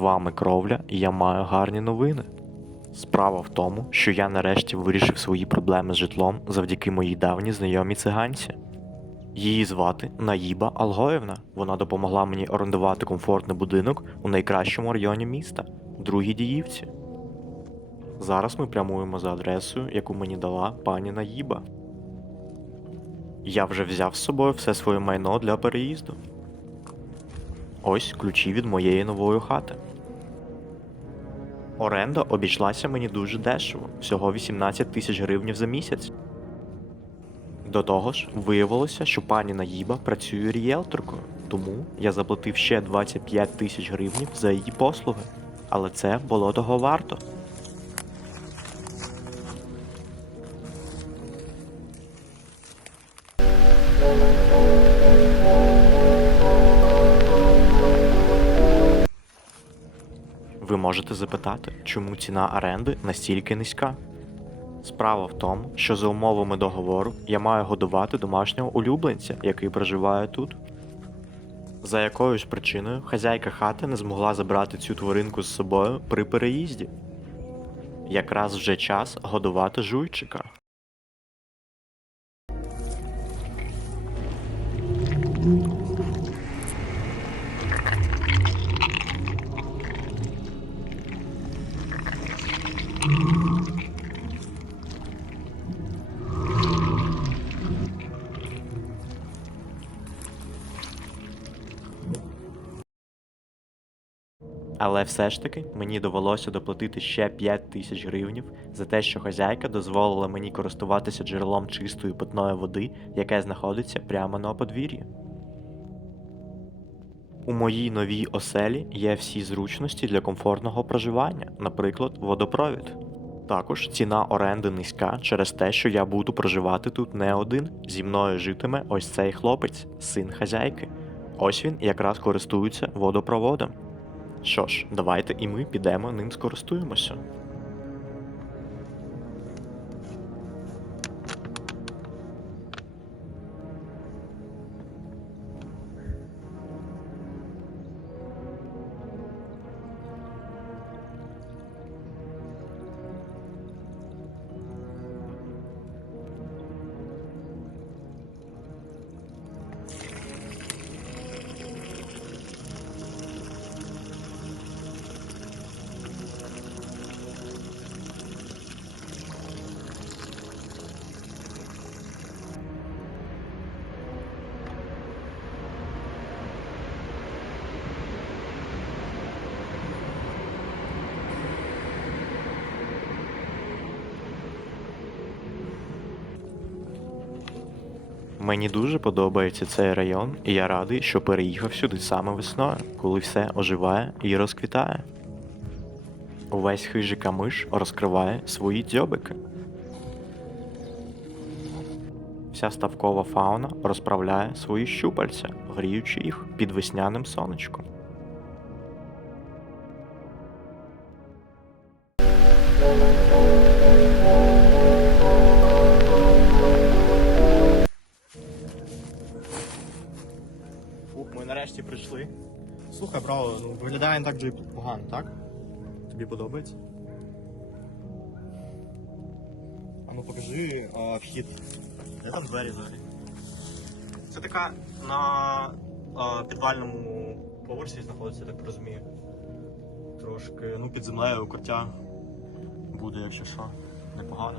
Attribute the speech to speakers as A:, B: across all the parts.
A: вами Кровля, і я маю гарні новини. Справа в тому, що я нарешті вирішив свої проблеми з житлом завдяки моїй давній знайомій циганці. Її звати Наїба Алгоєвна. Вона допомогла мені орендувати комфортний будинок у найкращому районі міста, другій діївці. Зараз ми прямуємо за адресою, яку мені дала пані Наїба. Я вже взяв з собою все своє майно для переїзду. Ось ключі від моєї нової хати. Оренда обійшлася мені дуже дешево, всього 18 тисяч гривнів за місяць. До того ж, виявилося, що пані Наїба працює рієлторкою, тому я заплатив ще 25 тисяч гривнів за її послуги. Але це було того варто. Можете запитати, чому ціна оренди настільки низька? Справа в тому, що за умовами договору я маю годувати домашнього улюбленця, який проживає тут. За якоюсь причиною хазяйка хати не змогла забрати цю тваринку з собою при переїзді. Якраз вже час годувати жуйчика. Але все ж таки мені довелося доплатити ще 5 тисяч гривнів за те, що хазяйка дозволила мені користуватися джерелом чистої питної води, яке знаходиться прямо на подвір'ї. У моїй новій оселі є всі зручності для комфортного проживання, наприклад, водопровід. Також ціна оренди низька через те, що я буду проживати тут не один. Зі мною житиме ось цей хлопець, син хазяйки. Ось він якраз користується водопроводом. Що ж, давайте і ми підемо ним скористуємося. Мені дуже подобається цей район, і я радий, що переїхав сюди саме весною, коли все оживає і розквітає. Увесь хижий камиш розкриває свої дзьобики. Вся ставкова фауна розправляє свої щупальця, гріючи їх під весняним сонечком.
B: Слухай, браво, ну виглядає не так вже і погано, так? Тобі подобається? А ну покажи а, вхід. Де там двері взагалі? Це така на а, підвальному поверсі знаходиться, я так розумію. Трошки, ну, під землею укриття буде, якщо що, непогано.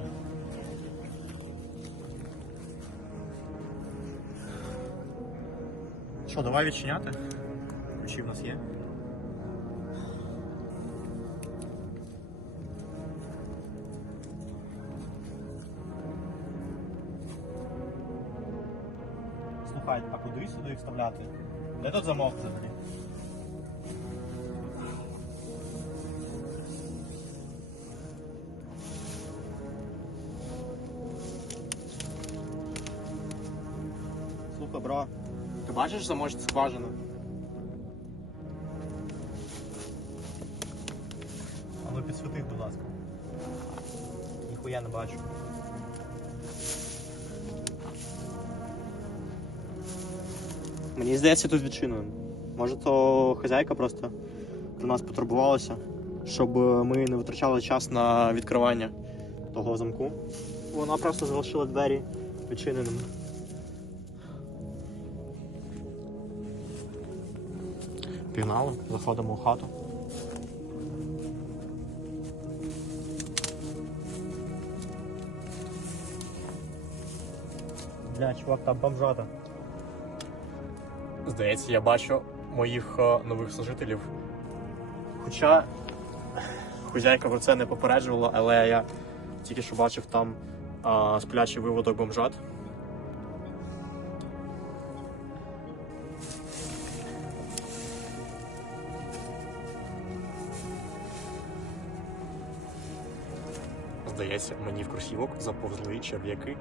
B: Що, давай відчиняти? Ключі в нас є. Слухай, а куди сюди вставляти? Де тут замок взагалі? Слухай, бро, ти бачиш замочити скважину? Ніхуя не бачу. Мені здається, тут відчинено. Може, то хазяйка просто
A: про нас потурбувалися, щоб ми не витрачали час на відкривання того замку. Вона просто залишила двері відчиненими. Пігнали, заходимо в хату. Бля, чувак, там бомжата. Здається, я бачу моїх е, нових служителів. Хоча хазяйка про це не попереджувала, але я тільки що бачив там а, сплячий виводок бомжат. Здається, мені в кросівок заповзли черв'яки.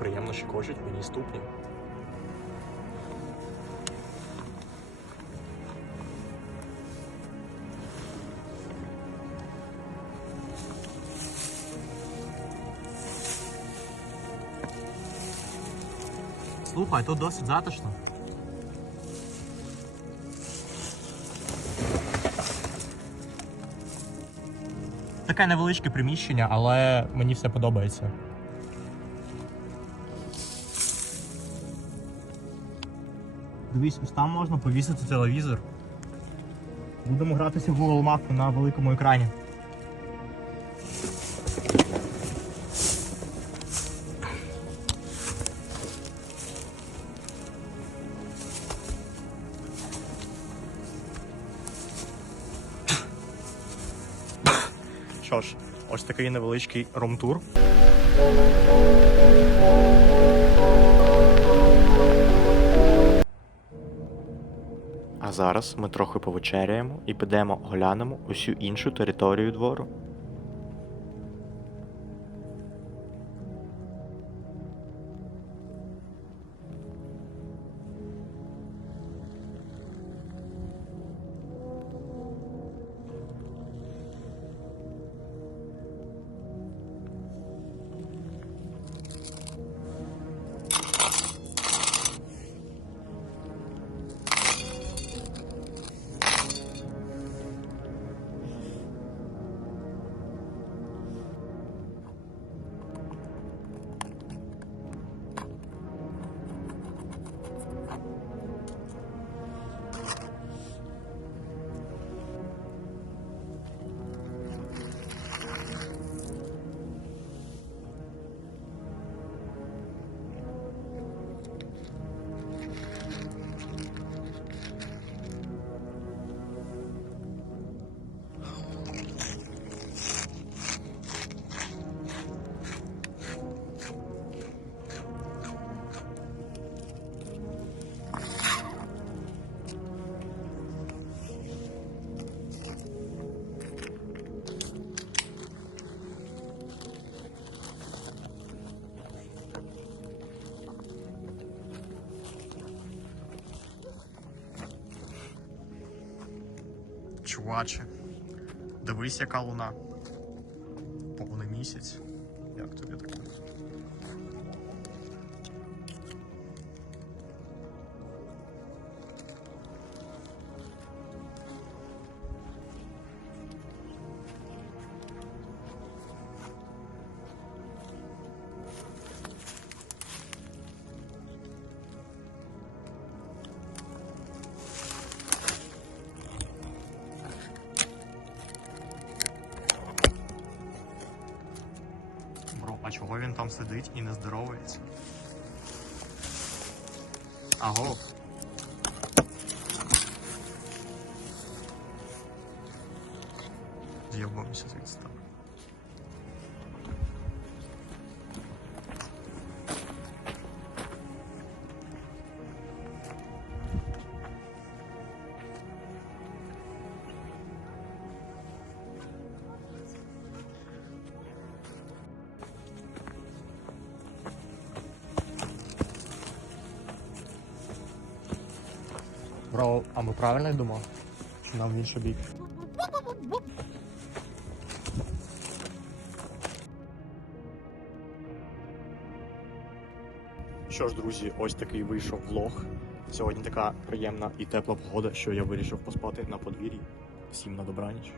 A: Приємно щекочуть мені ступні. Слухай, тут досить затишно. Таке невеличке приміщення, але мені все подобається. Дивись, ось там можна повісити телевізор. Будемо гратися в Google Map на великому екрані. Що ж, ось такий невеличкий рум-тур.
B: А зараз ми трохи повечеряємо і підемо оглянемо усю іншу територію двору.
A: Чуваче, дивись, яка луна. Повний місяць. Як тобі таке? там сидить і не здоровається? Аго. З'єбався звідси так. Бро, а ми правильно йдемо? Чи нам в інший бік? Що ж, друзі, ось такий вийшов влог. Сьогодні така приємна і тепла погода, що я вирішив поспати на подвір'ї. Всім на добраніч.